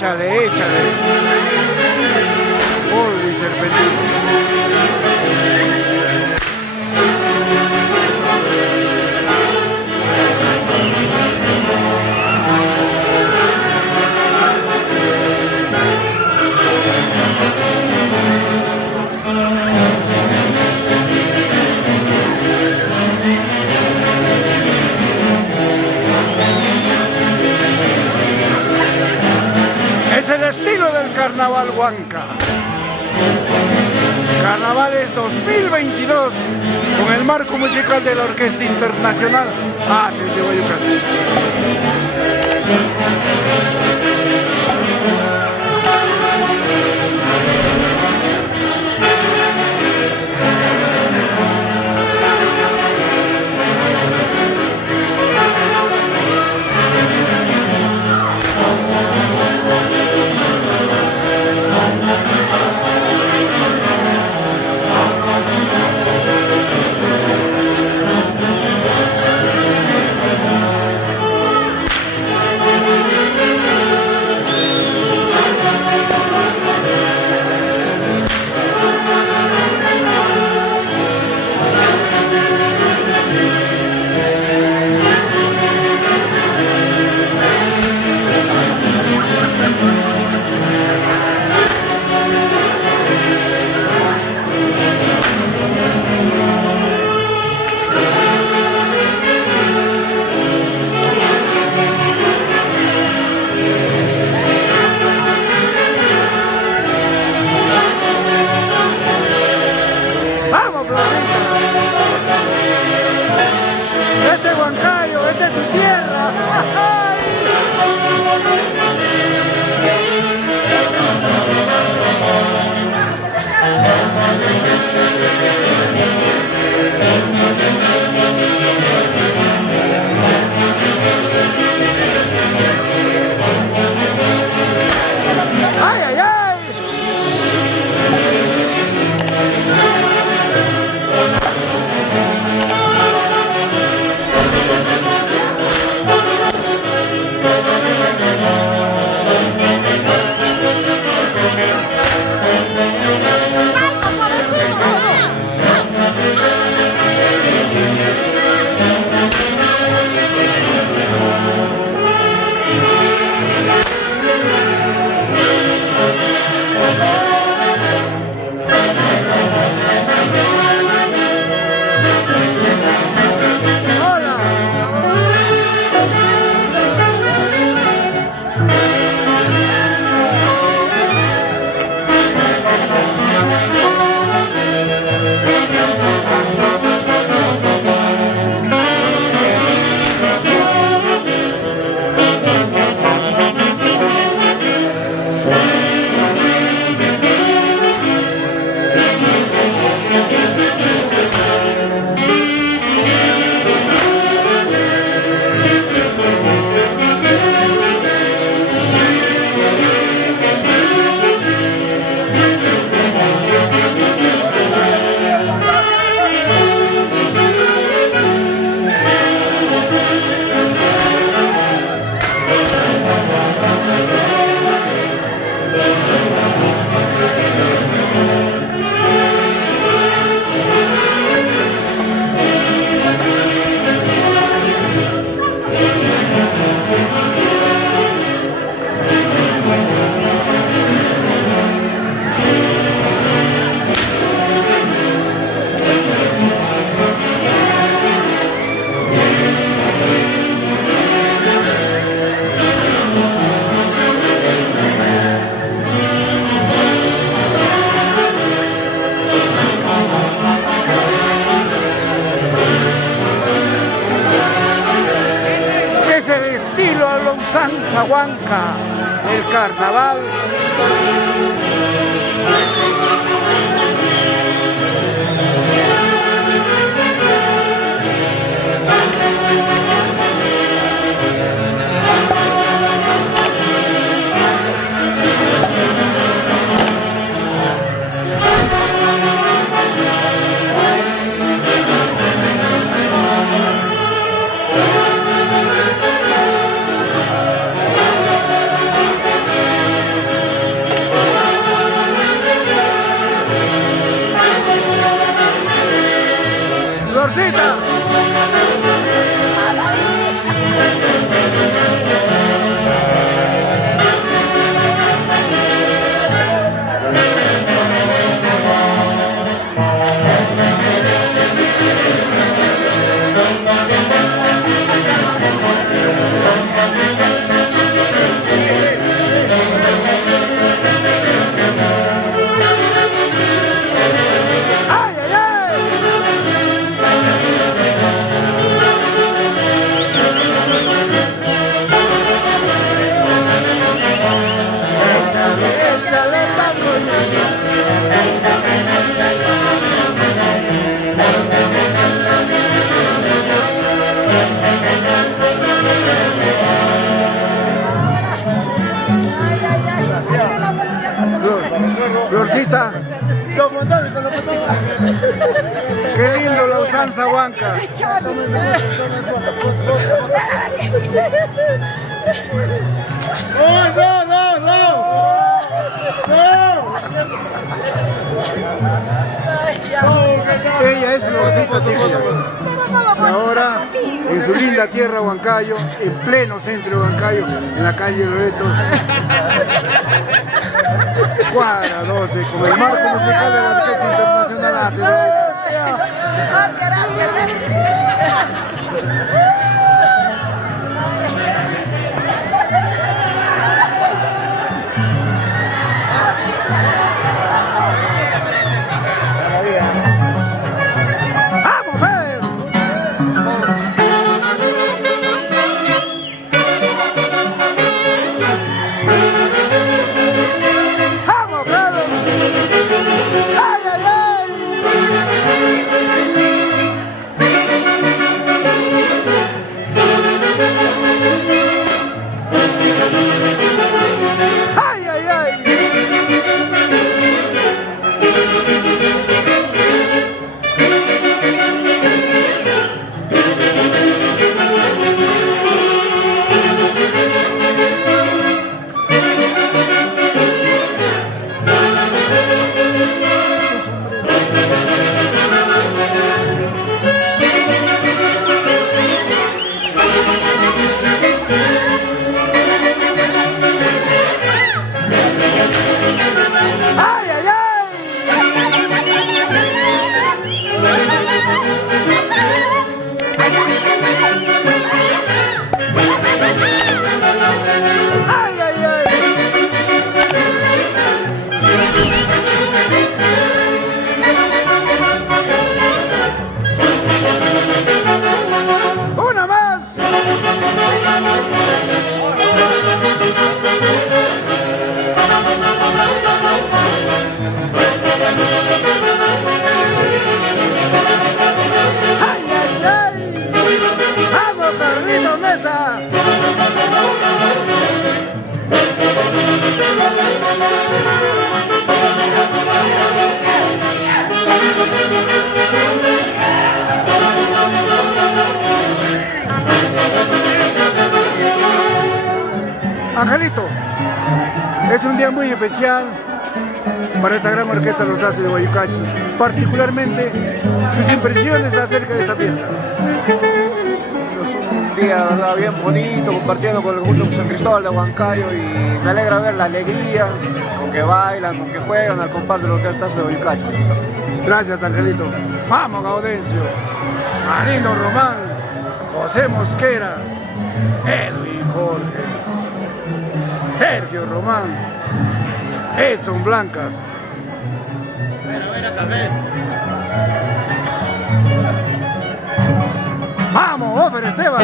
Échale, échale. Polvo y serpentina. Es el estilo del Carnaval Huanca. Carnavales 2022 con el marco musical de la Orquesta Internacional Ases de Guayucatán. Este es Huancayo, esta es tu tierra. ¡Ay, ay, ay! Sanza Huanca, el carnaval. Florcita. Qué lindo la usanza huanca. Ella es Florcita Tijeras. Y ahora, en su linda tierra Huancayo, en pleno centro de Huancayo, en la calle Loreto, cuadra 12, con el marco musical de la Orquesta Internacional. Angelito, es un día muy especial para esta gran orquesta Los Aces de Huaycacho, particularmente tus impresiones acerca de esta fiesta. Es un día, ¿verdad?, bien bonito, compartiendo con el conjunto San Cristóbal de Huancayo, y me alegra ver la alegría con que bailan, con que juegan al compás de la orquesta de Huaycacho. Gracias, Angelito. Vamos, Gaudencio, Marino Román, José Mosquera, Edwin Jorge, Sergio Román, Edson Blancas. ¡Vamos, Ofer Esteban!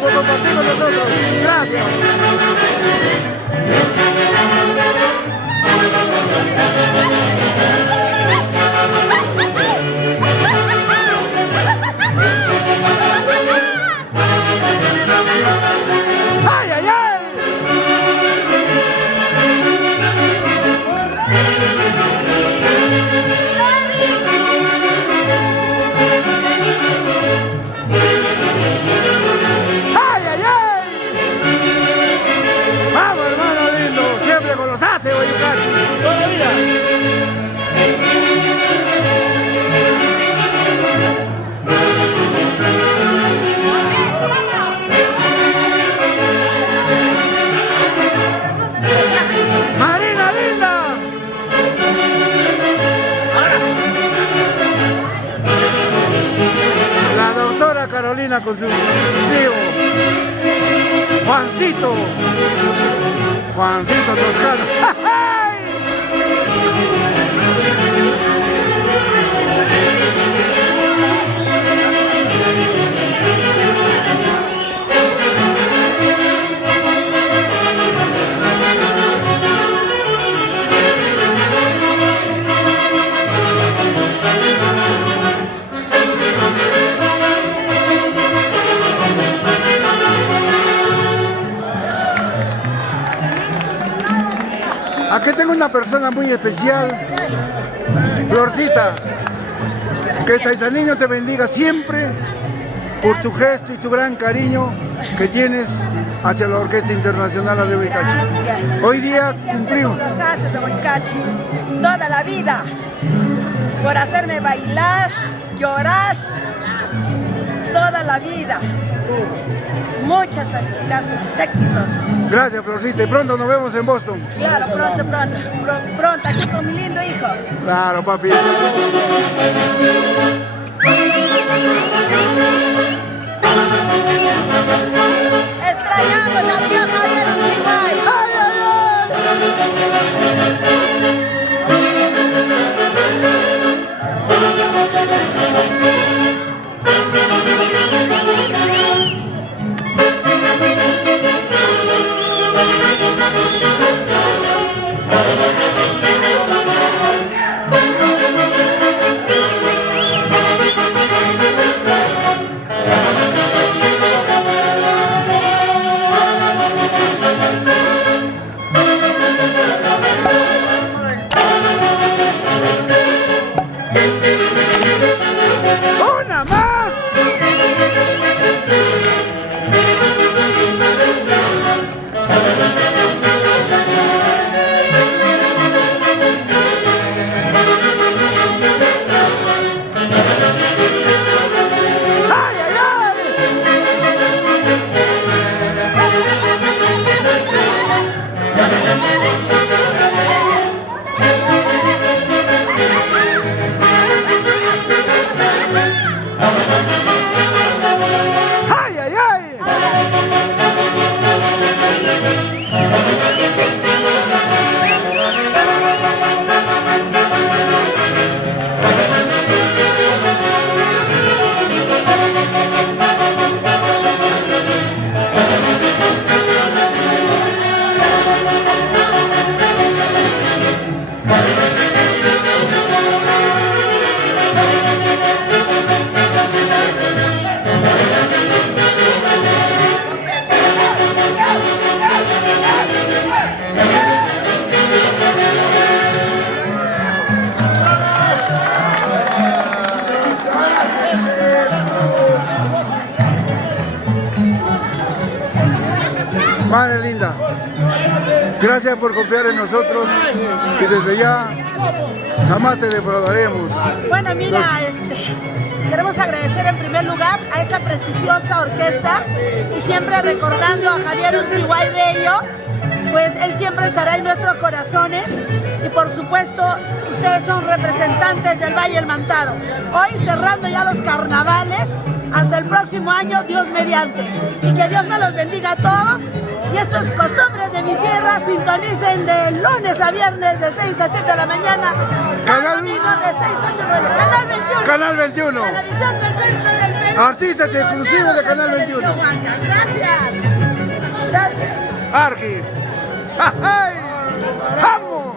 Por compartir con nosotros. Gracias. ¡Ay, ay, ay! ¡Ay, ay, ay! con su tío Juancito Toscano. Aquí tengo una persona muy especial, Florcita. Que Taitaniño te bendiga siempre por tu gesto y tu gran cariño que tienes hacia la Orquesta Internacional de Huaycachi. Gracias. Hoy día cumplimos. Nos haces de Huaycachi toda la vida por hacerme bailar, llorar, toda la vida. Muchas felicidades, muchos éxitos. Gracias, Florcita, y pronto nos vemos en Boston. Claro, pronto, aquí con mi lindo hijo. Claro, papi. Extrañamos a Dios, Javier Uruguay. ¡Ay, ¡una más! ¡Ay, ay, ¡ay, ay, ay! Madre linda, gracias por confiar en nosotros y desde ya jamás te defraudaremos. Bueno, mira, queremos agradecer en primer lugar a esta prestigiosa orquesta y siempre recordando a Javier Uruguay Bello, pues él siempre estará en nuestros corazones y por supuesto ustedes son representantes del Valle del Mantaro. Hoy cerrando ya los carnavales, hasta el próximo año, Dios mediante. Y que Dios me los bendiga a todos. Y estas costumbres de mi tierra sintonicen de lunes a viernes de 6 a 7 de la mañana. Cada domingo de 6 a 8 de la Canal 21. Canal 21. Televisión del Centro del Perú. Artistas exclusivos de Canal 21. Gracias. Gracias. Arqui. ¡Ay! ¡Vamos!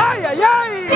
¡Ay, ay, ay!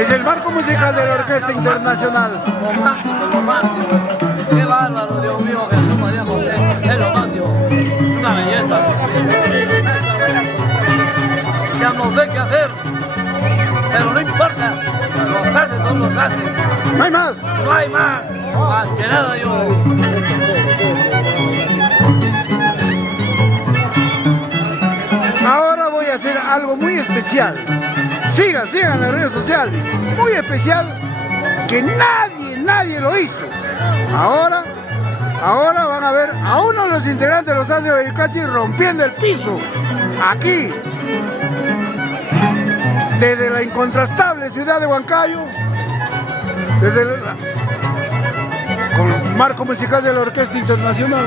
Es el marco musical de la Orquesta Internacional. Lo máximo. Qué bárbaro, Dios mío, Jesús María José. Es lo máximo. Una belleza. Ya no sé qué hacer. Pero no importa. Los haces son los haces. No hay más. No hay más. Más que nada yo. Ahora voy a hacer algo muy especial. Sigan en las redes sociales. Muy especial que nadie lo hizo. Ahora van a ver a uno de los integrantes de los Haces de Yucachi rompiendo el piso. Aquí. Desde la incontrastable ciudad de Huancayo. Con marco musical de la Orquesta Internacional.